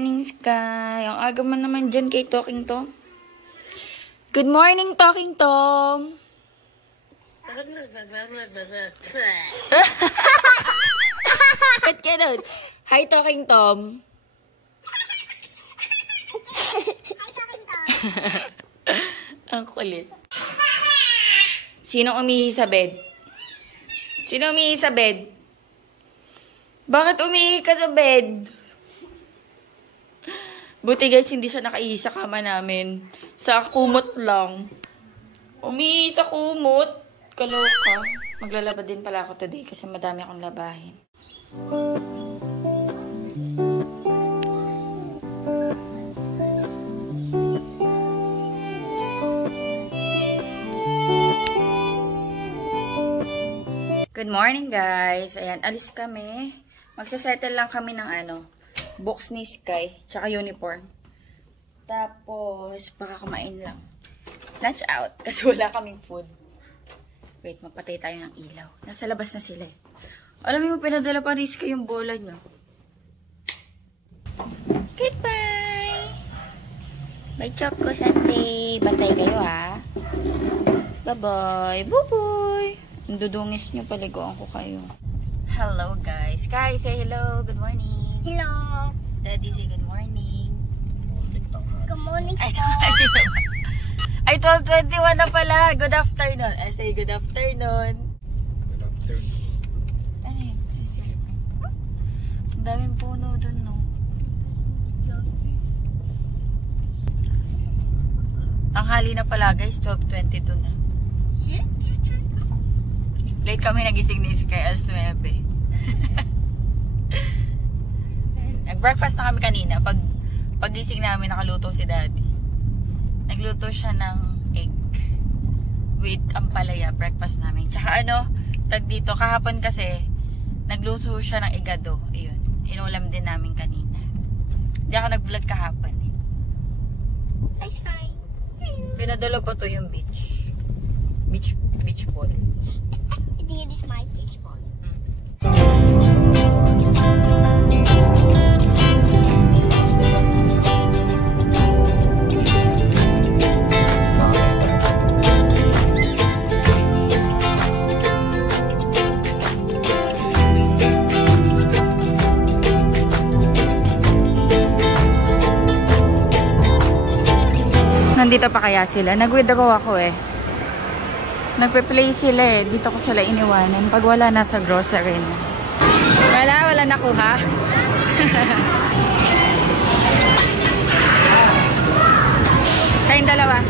morning, Sky. Ang aga man naman dyan kay Talking Tom. Good morning, Talking Tom. Ba't ganun? Hi, Talking Tom. Hi, Talking Tom. Ang kulit. Sinong umihi sa bed? Sino umihi sa bed? Bakit umihi ka sa bed? Buti guys, hindi siya nakaihi sa kama namin. Sa kumot lang. Umihi sa kumot. Kaloka. Maglalaba din pala ako today kasi madami akong labahin. Good morning guys. Ayan, alis kami. Magsasettle lang kami ng box ni Sky, tsaka uniform. Tapos, baka kumain lang. Lunch out, kasi wala kaming food. Wait, magpatay tayo ng ilaw. Nasa labas na sila eh. Alam mo, pinadala pa ni Sky yung bola niya. Goodbye! Bye, Choco Sunday. Bantay kayo ha. Bye-bye. Bye-bye. Ang dudungis nyo, paliguan ko kayo. Hello guys. Sky, say hello. Good morning. Hello. Daddy, say good morning. Good morning po. Ay, 12:21 na pala. Good afternoon. I say good afternoon. Good afternoon. Ano yun? Ang daming puno dun, no? Tanghali na pala, guys. 12:22 na. Late kami nagising ni Sky as 9. Nag-breakfast na kami kanina. Pag-gising namin, nakaluto si Daddy. Nagluto siya ng egg with ampalaya, breakfast namin. Tsaka tag dito, kahapon kasi, nagluto siya ng igado. Ayun, inulam din namin kanina. Hindi ako nag-vlog kahapon eh. Hi, Sky. Pinadala pa to yung beach ball. This is my beach ball. Nandito pa kaya sila? Nag-withdraw ako eh. Nagpe-play sila eh. Dito ko sila iniwanan. Pag wala na sa grocery na. Wala nakuha. Kayong dalawa.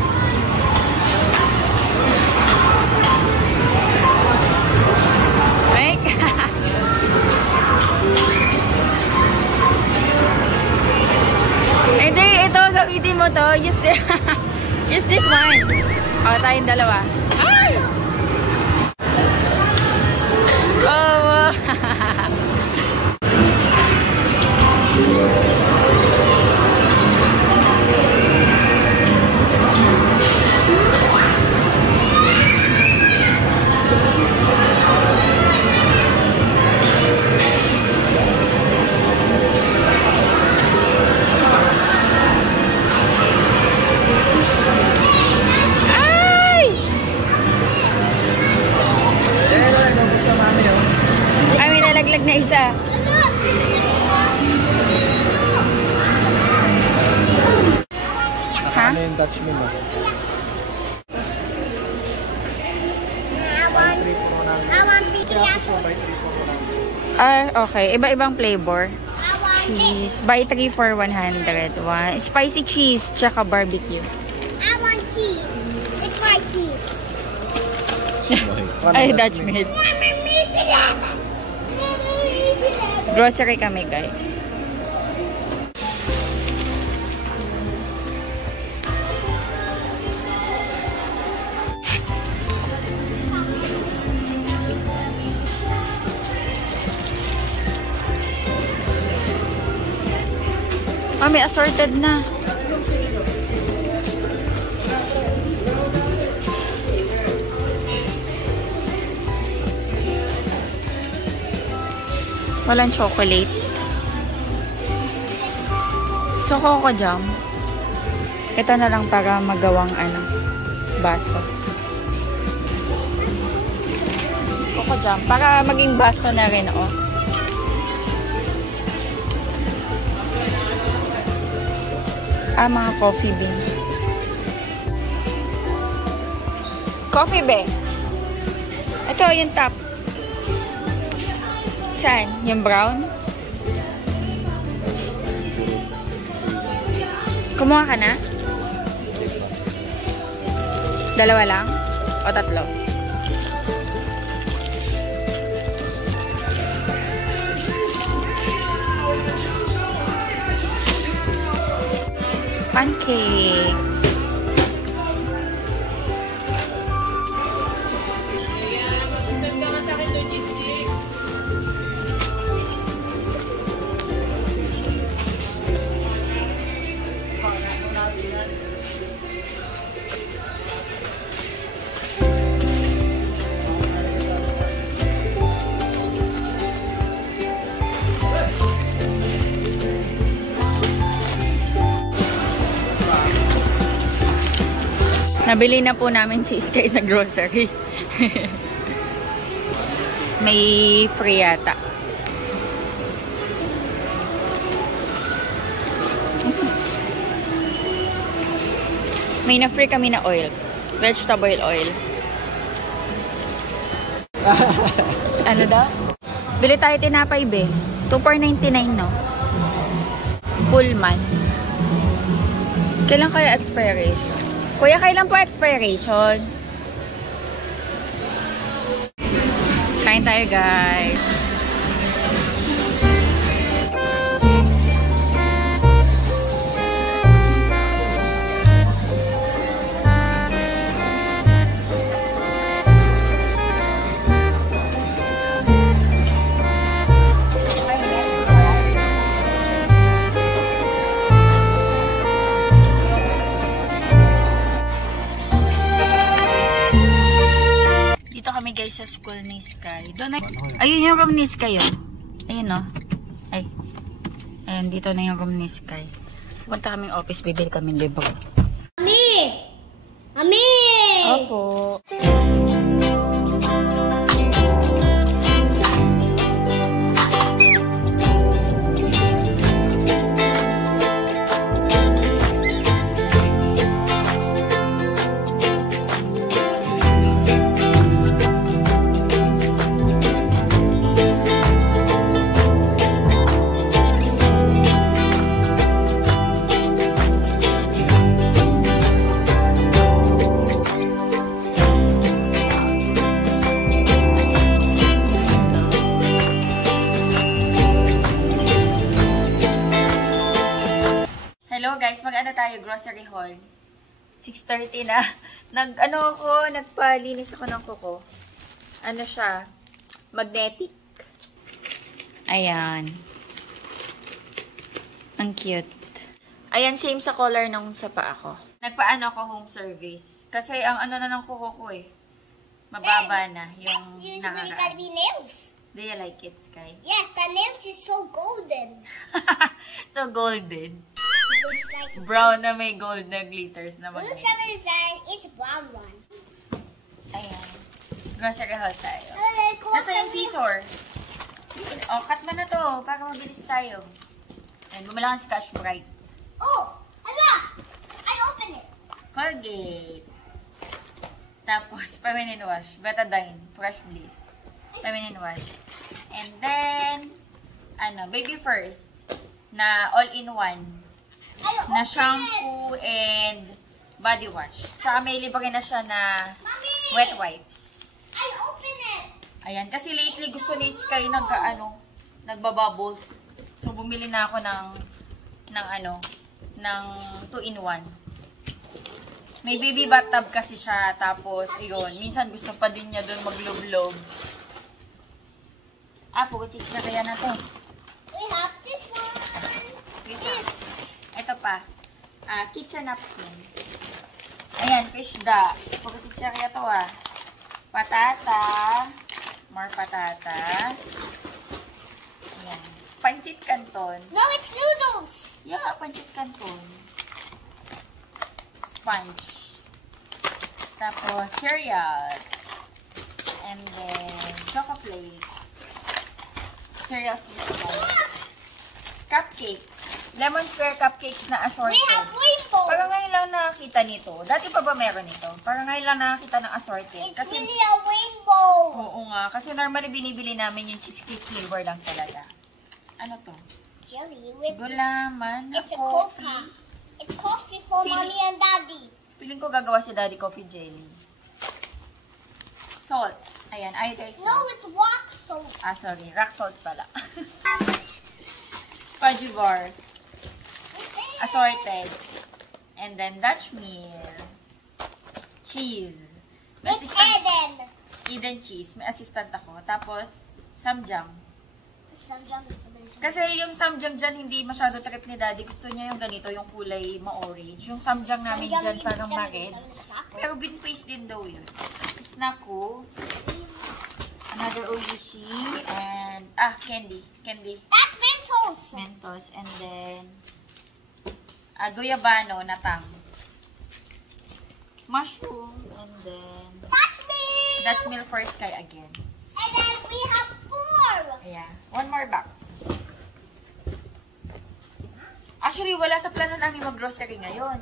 Right? Hindi, ito gamitin mo to. Use this one. O, tayong dalawa. Ay! Oh, na isa. Ha? Ano yung Dutch meal? I want piñatos. Okay. Iba-ibang flavor. Cheese. Buy 3 for 100. Spicy cheese, tsaka barbecue. I want cheese. It's my cheese. Ay, Dutch meal. Grocery kami, guys. May assorted na. Walang chocolate. So, Coco Jam. Ito na lang para magawang baso. Coco Jam. Para maging baso na rin, oh. Mga coffee bean. Coffee bean. Ito, yung top. Saan? Yung brown? Kumuha ka na? Dalawa lang? O tatlo? Pancake. Nabili na po namin si Sky sa grocery. May free yata. May na-free kami na oil. Vegetable oil. Ano daw? Bili tayo tinapay, be. 2.99, no? Pullman. Kailan kaya expiration? Kuya, kailan po expiration? Kain tayo, guys. Guys, sa school ni Sky. Doon ayun yung room ni Sky, oh. Ayun, oh. Ay. Ayun, dito na yung room ni Sky. Punta kaming office, bibili kaming libro. Mami! Mami! Opo. Hello guys, mag-ano tayo, grocery haul. 6:30 na. Nagpalinis ako ng kuko. Ano siya? Magnetic. Ayan. Ang cute. Ayan, same sa color nung sa paa ko. Nagpaano ako home service. Kasi ang ano na ng kuko ko eh. Mababa na yung Usually nakaraan. gotta be nails. Do you like it, Sky? Yes, the nails is so golden. So golden. It looks like Brown na may gold na glitters na it looks maganda. like design. It's a brown one. Ayan. Grocery haul tayo. Like, what's Nasa yung the- scissor. Oh, cut mo na to para mabilis tayo. Ayan, bumala kang Scotch Brite. Oh, hala! I open it. Colgate. Tapos, feminine wash. Betadine. Fresh Bliss. Feminine wash. And then, Baby First. Na all-in-one. I open Na it. shampoo and body wash. Tsaka may libre na siya na Mommy! wet wipes. I open it. Ayan, kasi lately gusto ni Sky nagbabubbles. So, bumili na ako ng 2-in-1. May baby bathtub kasi siya, tapos, ayun, minsan gusto pa din niya doon maglob-lob. Pugutit na kaya na to. We have this one. This. Ito pa, kitchen napkin. Ayan, fish da. Pugutit siya kaya to Patata. More patata. Ayan. Pancit Canton. No, it's noodles. Yeah, pancit canton. Sponge. Tapos, cereals. And then, choco flakes. Cereal flakes. Cupcakes. Lemon square cupcakes na We assorted. have rainbow. Parang ngayon lang nakakita nito. Dati pa ba meron ito? Parang ngayon lang nakakita ng assorted. It's Kasi, really a rainbow. oo nga. Kasi normally binibili namin yung cheesecake flavor lang talaga. Ano to? Jelly with this. Gulaman na It's a coffee. coca. It's coffee for Feeling- mommy and daddy. Piling ko gagawa si Daddy coffee jelly. Salt. Ayan, iodized No, salt. it's rock salt. Ah, sorry. Rock salt pala. Fudgy bar. Assorted. And then Dutch meal. Cheese. May It's assistant, Eden. Eden cheese. May assistant ako. Tapos, samjang. Samjang is amazing. Kasi yung samjang dyan, hindi masyado trip ni Daddy. Gusto niya yung ganito, yung kulay ma-orange. Yung samjang namin dyan, parang ma-red. Pero bean paste din daw yun. Snack ko. Another Oishi. And, candy. Candy. That's Mentos. Mentos. And then, guyabano na tang. Mushroom. And then, That's me. that's milk for Sky again. And then we have 4. Ayan. One more box. Actually, wala sa plano namin mag-grocery ngayon.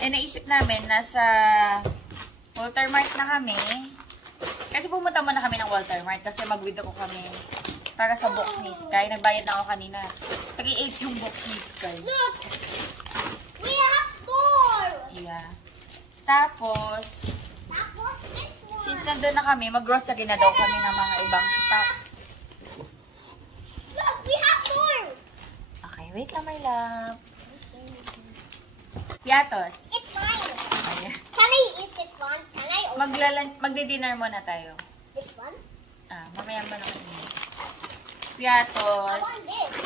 Naisip namin, nasa Walter Mart na kami. Kasi pumunta muna kami ng Walter Mart kasi mag-withdraw kami para sa box ni Sky. Nagbayad na ako kanina. 3.8 yung box ni Sky. Look. We have 4. Yeah. Tapos, This one. since nandun na kami, mag-grocery na daw kami ng mga ibang stocks. Look, we have 4. Okay, wait lang, my love. Piatos. It's mine. Ayan. Can I eat this one? Can I open Magdi-dinner muna tayo. this one? Mamaya mo naman yun. I Piatos. want this.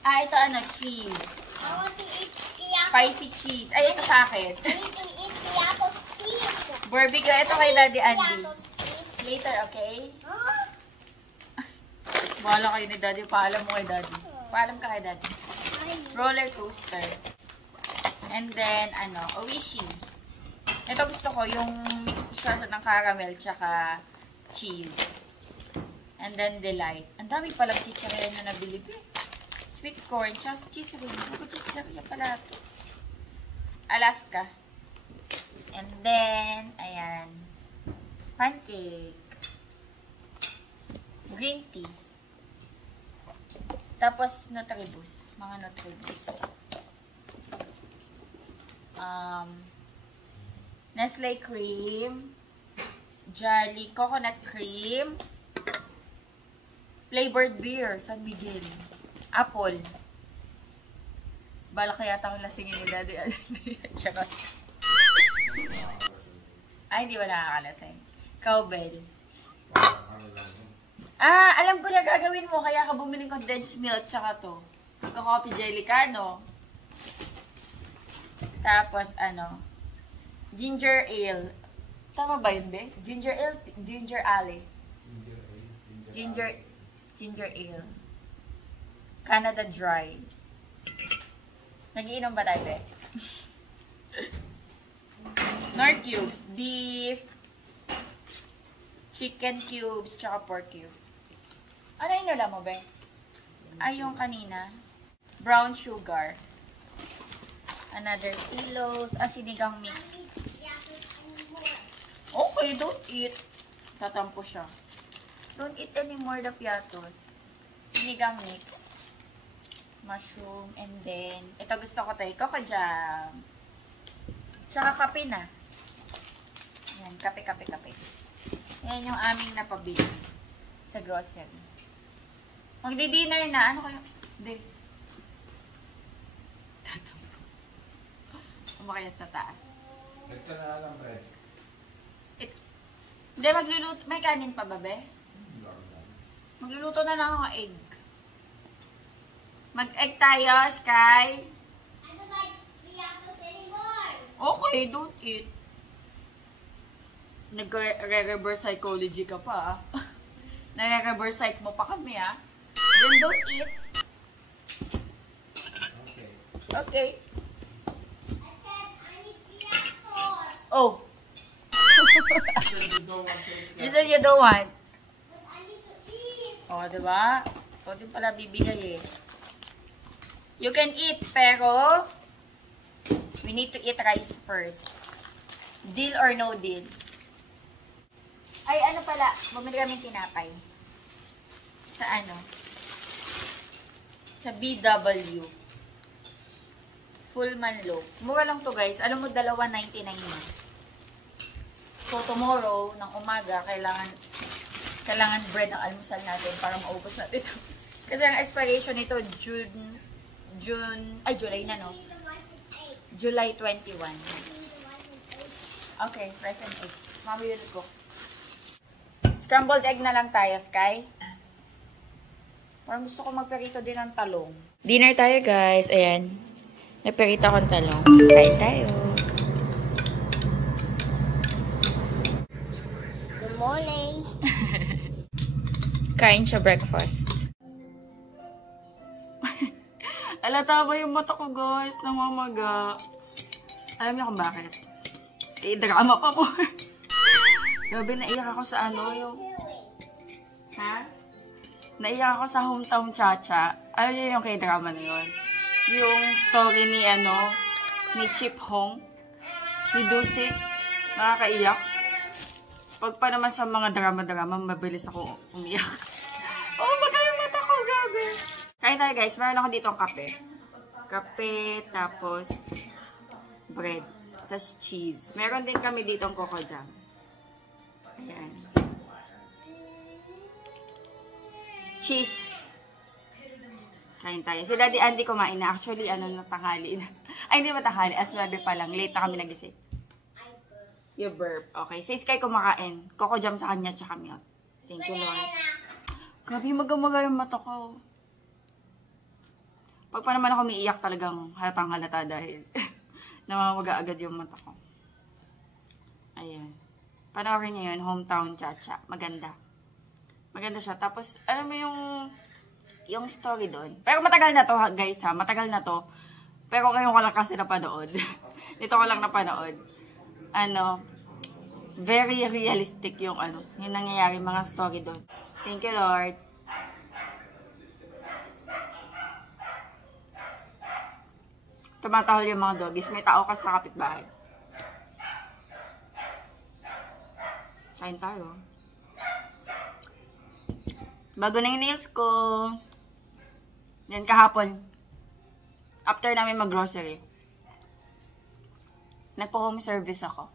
Ito ano, cheese. I want to eat piatos. Spicy cheese. Ay, ito sa akin. I need to eat piatos cheese. Barbecue. Ito kay Daddy Andy. Piatos cheese. Later, okay? Huh? Bahala kayo ni Daddy. Paalam mo kay Daddy. Paalam ka kay Daddy. I need- Roller coaster. And then, Oishi. Ito gusto ko, yung mix siya ng caramel tsaka cheese. And then, Delight. Ang dami palang chicharia na nabili. Sweet corn, tsaka cheese rin. Ako chicharia pala ito. Alaska. And then, ayan. Pancake. Green tea. Tapos, Nutribus. Mga Nutribus. Nestle cream, Jolly coconut cream, flavored beer, San Miguel, apple. Bala kaya akong lasingin ni Daddy. Charot. Ay, hindi wala nakakalasing. Cowbell. Alam ko na gagawin mo, kaya ka bumili ng condensed milk, tsaka to. Magka-coffee jelly ka, no? Tapos, ginger ale. Tama ba yun, be? Ginger ale? Ginger ale. Ginger ale. Canada Dry. Nagiinom ba tayo, be? Nor cubes. Beef. Chicken cubes. Tsaka pork cubes. Ano inula mo, be? Ay, yung kanina. Brown sugar. Another kilos. Sinigang mix. Okay, don't eat. Tatampo siya. Don't eat anymore the piatos. Sinigang mix. Mushroom. And then, ito gusto ko tayo. Coco jam. Tsaka kape na. Yan, kape. Yan yung aming napabili sa grocery. Magdi-dinner na. Ano kayo? Hindi. Umakayat sa taas. Ito na lang, bread. Hindi, magluluto. May kanin pa ba, be? Magluluto na lang ako ng egg. Mag-egg tayo, Sky. I don't like piatos anymore. Okay, don't eat. Nag-reverse psychology ka pa, ah. Nare-reverse psych mo pa kami, ah. Then don't eat. Okay. Okay. I said I need piatos. Oh, You don't want cake. you said you don't want. But I need to eat. Oh, diba? O, din pala bibigay eh. You can eat, pero we need to eat rice first. Deal or no deal? Ay, ano pala, bumili kami tinapay. Sa ano? Sa BW. Full man loaf. Mura lang to guys. Alam mo, $2.99 na. So, tomorrow, ng umaga, kailangan bread ang almusal natin para maubos natin ito. Kasi ang expiration nito, July na, no? The ones with egg. July 21. The ones with egg. Okay, rice and egg. Mami will cook. Scrambled egg na lang tayo, Sky. Parang gusto ko magperito din ng talong. Dinner tayo, guys. Ayan. Nagperito akong talong. Kain tayo. Good morning. Kain siya breakfast. Alata ba yung mata ko, guys? Namamaga. Alam niyo kung bakit? Drama pa po. Grabe, naiyak ako sa ano yung... Ha? Naiyak ako sa Hometown Cha-Cha. Alam niyo yung K-drama na yun? Yung story ni ano, ni Chip Hong, ni Dusit. Nakakaiyak. Pag pa naman sa mga drama-drama, mabilis ako umiyak. Oh, magay yung mata ko, grabe. Kain tayo guys, meron ako dito ang kape. Kape, tapos bread, tapos cheese. Meron din kami dito ang coco jam. Ayan. Cheese. Kain tayo. Si Daddy Andy kumain na. Actually, ano na, tanghali na. Ay, hindi ba tanghali? Aswabe pa lang. Late na kami nagising. You burp. Okay. Si Sky kumakain. Coco jam sa kanya, tsaka milk. Thank you, Lord. Grabe, magamaga yung mata ko. Pag pa naman ako umiiyak talagang halatang halata dahil namamaga agad yung mata ko. Ayan. Panoorin niyo yun, Hometown Cha-Cha. Maganda. Maganda siya. Tapos, alam mo yung story doon. Pero matagal na to, guys, ha. Matagal na to. Pero ngayon ko lang kasi napanood. Ito ko lang napanood. Ano, very realistic yung ano, yung nangyayari mga story doon. Thank you, Lord. Tumatahol yung mga doggies. May tao kasi sa kapitbahay. Kain tayo. Bago na yung nails ko. Yan kahapon. After namin mag-grocery. Nagpa-home service ako.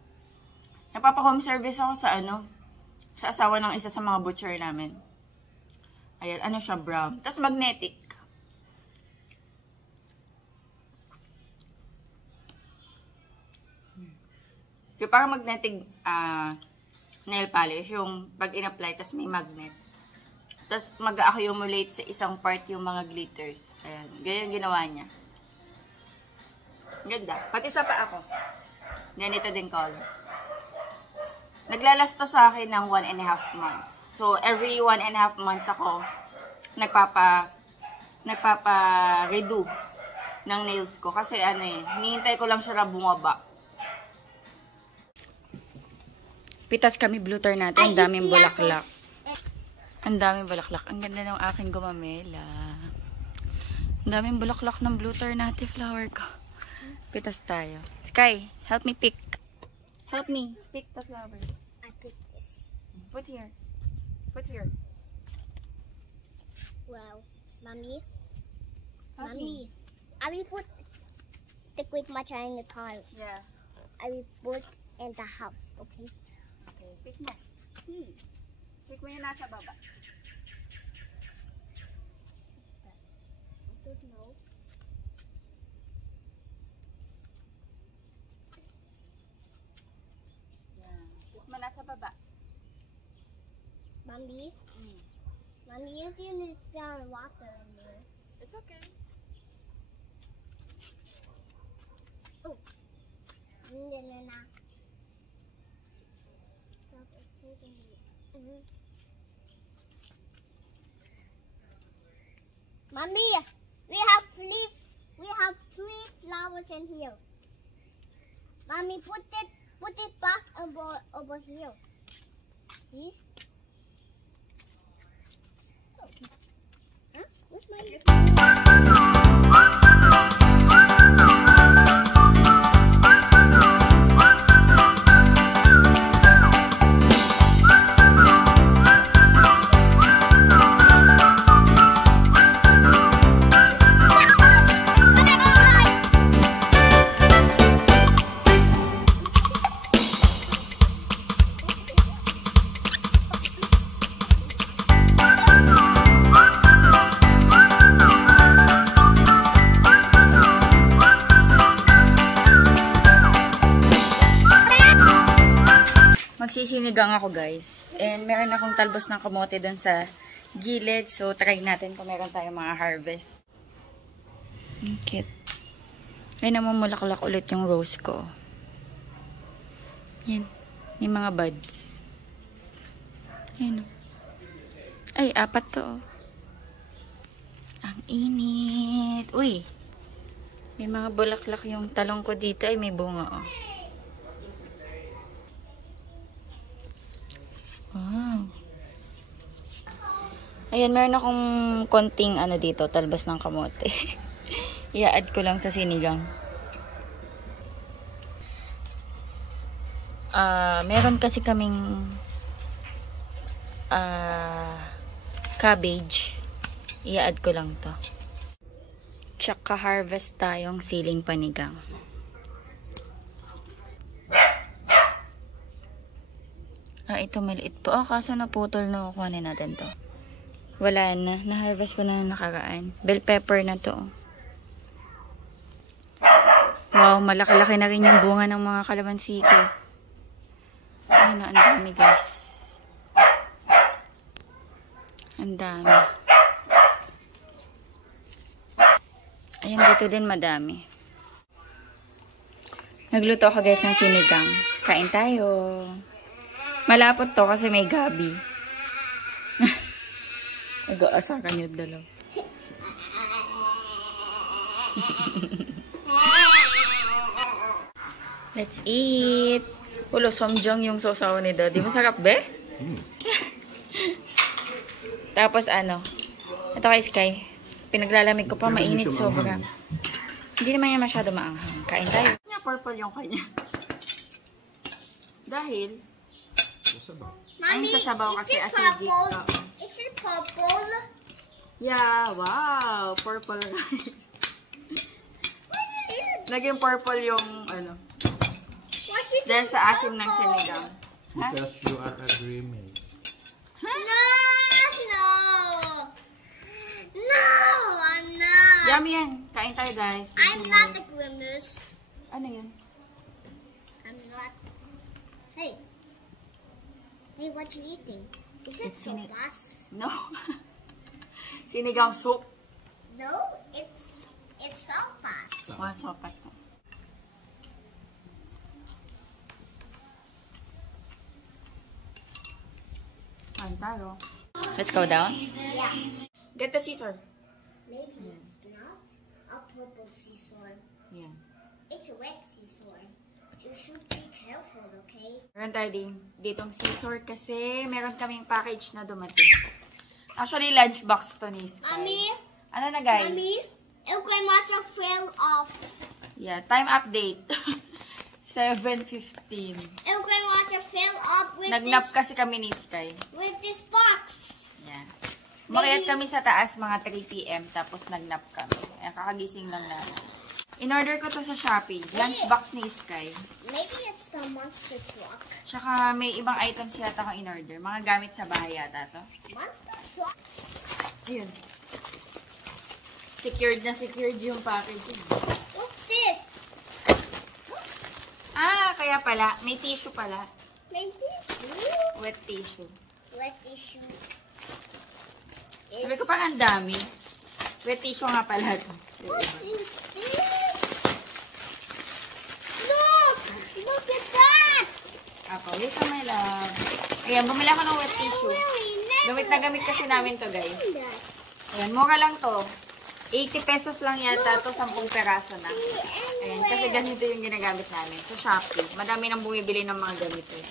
Nagpapa-home service ako sa ano, sa asawa ng isa sa mga butcher namin. Ayan, ano siya, brown. Tapos magnetic. Yung parang magnetic nail polish, yung pag in-apply, tapos may magnet. Tapos mag-accumulate sa isang part yung mga glitters. Ayan, ganyan ginawa niya. Ganda. Pati sa pa ako. Ganito din color. Naglalast to sa akin ng 1.5 months. So, every 1.5 months ako nagpapa-redo ng nails ko. Kasi ano eh, hinihintay ko lang siya na bumaba. Pitas kami bluter natin. Ang daming bulaklak. Ang daming bulaklak. Ang ganda ng aking gumamela. Ang daming bulaklak ng bluter natin, flower ko. Pitas tayo. Sky, help me pick. Help me pick the flowers. I picked this. Put here. Put here. Well, mommy, Help mommy, I will put the quick matcha in the car. Yeah. I will put in the house. Okay. Okay, pick mo. Pick mo yung nasa baba. I don't know. Yeah. Pick mo nasa baba. Mommy, mommy, you see this down water in there. It's okay. Oh, na. Stop it, taking it. Mommy, we have three flowers in here. Mommy, put it back over here. Please. Huh? Where's my... Magsisinigang ako guys. And meron akong talbos ng kamote doon sa gilid. So try natin kung meron tayong mga harvest. Cute. Ay namumulaklak ulit yung rose ko. Yan. May mga buds. Ayan. Ay, 4 to. Ang init. Uy. May mga bulaklak yung talong ko dito. Ay, may bunga oh. Wow. Ayan, meron akong konting ano dito, talbos ng kamote. I-add ko lang sa sinigang. Meron kasi kaming cabbage. I-add ko lang to. Tsaka harvest tayong siling panigang. Ito maliit po. Kaso naputol na. Kuhanin natin to. Wala na. Na-harvest ko na nakaraan. Bell pepper na to. Wow, malaki-laki na rin yung bunga ng mga kalamansi ko. Ayun na, ang dami guys. Ang dami. Ayan, dito din madami. Nagluto ako guys ng sinigang. Kain tayo. Malapot to kasi may gabi. Nag-aasakan yung dalaw. Let's eat. Ulo, somjong yung sosaw ni Daddy. Masarap, be? Tapos ano? Ito kay Sky. Pinaglalamig ko pa, mainit sobra. Hindi naman yan masyado maanghang. Kain tayo. Purple yung kanya. Dahil Mommy, sa sabaw is kasi it acidic. purple? Is it purple? Yeah, wow. Purple rice. Naging purple yung ano. What's it Dahil sa asim ng purple? sinigang. Ha? Because you are a dreaming. No, I'm not. Yummy yan. Kain tayo guys. I'm not the grimace. Ano yun? I'm not. Hey, what you eating? Is it It's sopas? No. Sinigang soup. No, it's sopas. Wow, sopas to. Kain tayo. Let's go down. Yeah. Get the scissor. Maybe it's not a purple scissor. Yeah. It's a wet scissor. You should be careful, okay? Meron tayo ditong scissor kasi meron kaming package na dumating. Actually, lunchbox to ni Sky. Mommy, Ano na guys? Mommy, el cremacha fell off. Yeah, time update. 7:15. El cremacha fell off with Nagnap this, kasi kami ni Sky. with this box. Yan. Umakyat kami sa taas mga 3 PM tapos nagnap kami. Ayan, kakagising lang namin. In-order ko to sa Shopee. Lunchbox ni Sky. Maybe it's the monster truck. Tsaka may ibang items yata akong in-order. Mga gamit sa bahay yata to. Monster truck? Ayun. Secured na secured yung packaging. What's this? Kaya pala. May tissue pala. Maybe Wet tissue. wet tissue. Sabi ko pa ang dami. Wet tissue nga pala to. What is this? Look! Look at that! Ako, wait na my love. Ayan, bumili ako ng wet tissue. Really, never Gamit na gamit kasi namin to guys. seen that. Ayan, mura lang to. 80 pesos lang yata to, 10 peraso na. Ayan, kasi ganito yung ginagamit namin sa Shopee. Madami nang bumibili ng mga ganito eh.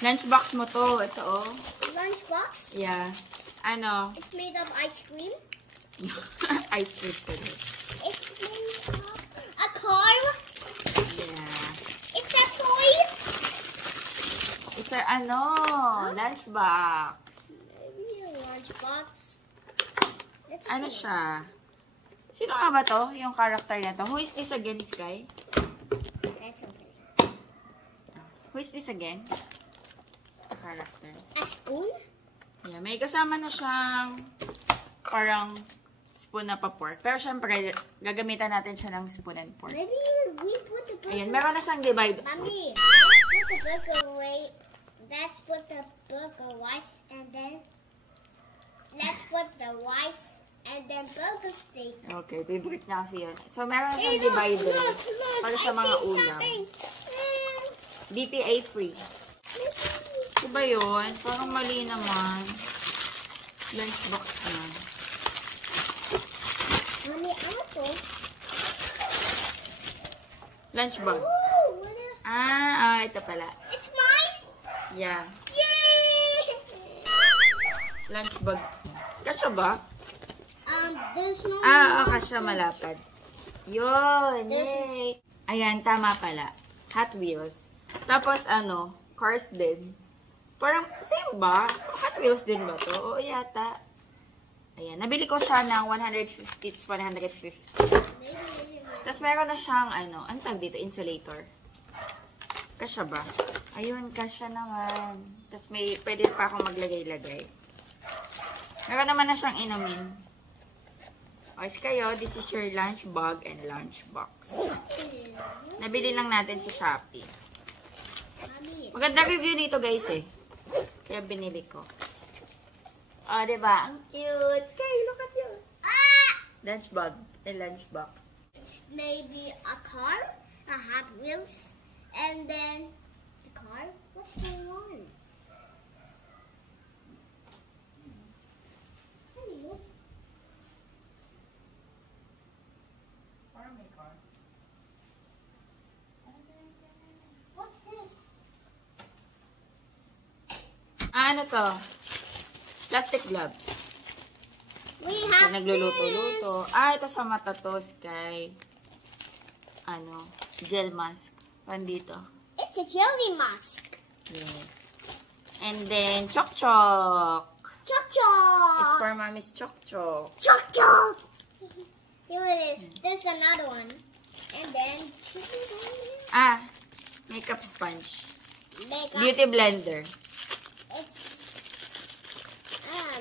Lunchbox mo to. Ito oh. Lunchbox? Yeah. Ano? It's made of ice cream. Ice cream to this. It's made of a car. Yeah. It's a toy. It's a, lunchbox. Maybe a lunchbox. Let's Ano see. siya? Sino nga ba to? Yung character na to? Who is this again, Sky? That's okay. Who is this again? Character. A spoon? Yeah, may kasama na siyang parang spoon na pa-pork. Pero syempre, gagamitan natin siya ng spoon and pork. Maybe we put the burger. Ayan, meron na siyang divide. Mommy, let's put the burger away. Let's put the burger rice and then let's put the rice and then burger steak. Okay, favorite niya kasi yun. So, meron na Hey, siyang divider look, para sa I mga see ulam. something. DPA free. Diba yun? Parang mali naman. Lunchbox na. Mommy, apple. Lunch bag. Oh, what a... Ito pala. It's mine? Yeah. Yay! Lunch bag. Kasya ba? There's no... Kasya malapad. Yun! Yay! Ayan, tama pala. Hot Wheels. Tapos, Cars din. Parang, same ba? Hot Wheels din ba to? Oo, yata. Ayan, nabili ko siya ng 150. It's 150. Tapos, meron na siyang, ang tawag dito? Insulator. Kasya ba? Ayun, kasya naman. Tapos, pwede pa akong maglagay-lagay. Meron naman na siyang inumin. Okay, kayo, this is your lunch bag and lunch box. Nabili lang natin sa Shopee. Mommy, Maganda review nito, guys, eh. Kaya binili ko. Diba? Ang cute. Sky, look at you. Lunch bag and lunch box. it's maybe a car, a Hot Wheels, and then the car. What's going on? Honey, what's this? Ano to? Plastic gloves. We Pag have nagluluto-luto. this. Ito sa mata to, Sky. Gel mask. Pandito. It's a jelly mask. Yes. And then, chok-chok. Chok chok. It's for mommy's chok-chok. Chok chok. Here it is. There's another one. And then Makeup sponge. makeup. Beauty blender. It's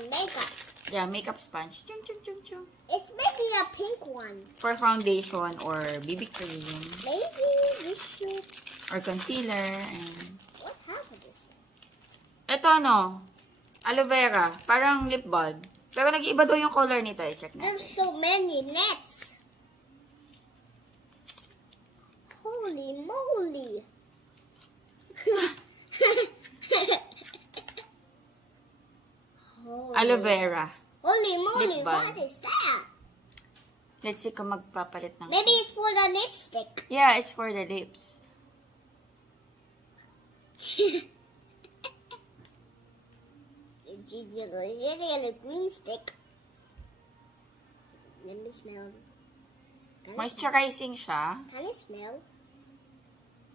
makeup. Yeah, makeup sponge. Chung, chung, chung, chung. It's maybe a pink one. For foundation or BB cream. Maybe we should. Or concealer. And What happened to this? ito aloe vera. Parang lip balm. Pero nag-iiba daw yung color nito. I-check natin. There's so many nets. Holy moly. Aloe vera. Holy moly, Lip balm. what is that? Let's see kung magpapalit ng... Maybe it's for the lipstick. Yeah, it's for the lips. Is it a green stick? Let me smell. Can I smell? Moisturizing siya. Can I smell?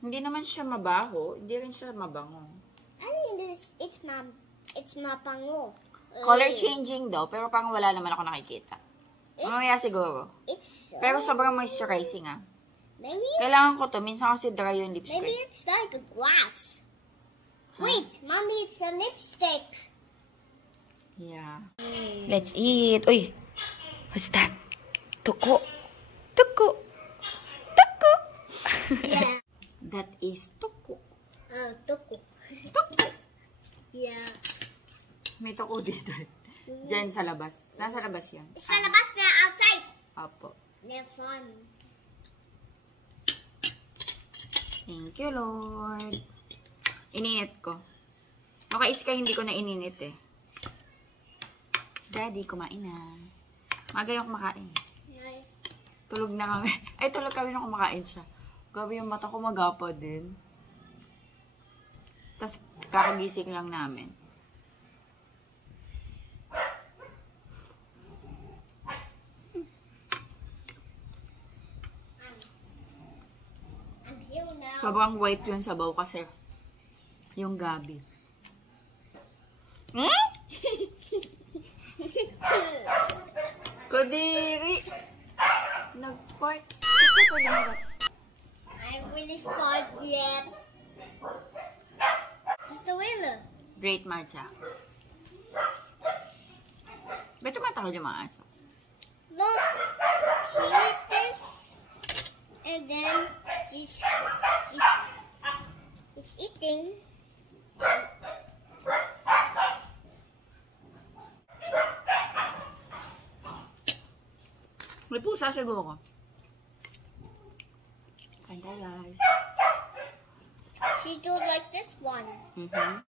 Hindi naman siya mabaho. Hindi rin siya mabango. I think it's mapango. Color changing daw, pero parang wala naman ako nakikita. Mamaya siguro. It's so, Pero sobrang moisturizing maybe Kailangan ko to. Minsan kasi dry yung lips ko. maybe it's like a glass. Wait, mommy, it's a lipstick. Yeah. Let's eat. Uy! What's that? Tuko. Tuko. Tuko. Yeah. That is tuko. Tuko. Tuko. Yeah. May tuko dito. Diyan sa labas. Nasa labas yan. It's a labas na outside. Apo. They're fun. Thank you, Lord. Ininit ko. Okay, Iska, hindi ko na ininit eh. Daddy, kumain na. Maga yung kumakain. Nice. Tulog na kami. Ay, tulog kami nung kumakain siya. Gabi yung mata ko magapa din. Tapos, kakagising lang namin. I'm here now. Sobrang white yung sabaw kasi yung gabi. Hmm? Kadiri! Nag-fart. Ito ko lumagat. I really fought yet. Who's the winner? Great matcha. Ba't tumatakot yung mga aso? Look, she ate this, and then she's eating. May pusa siguro ko. Kanda guys. She do like this one. Mm-hmm.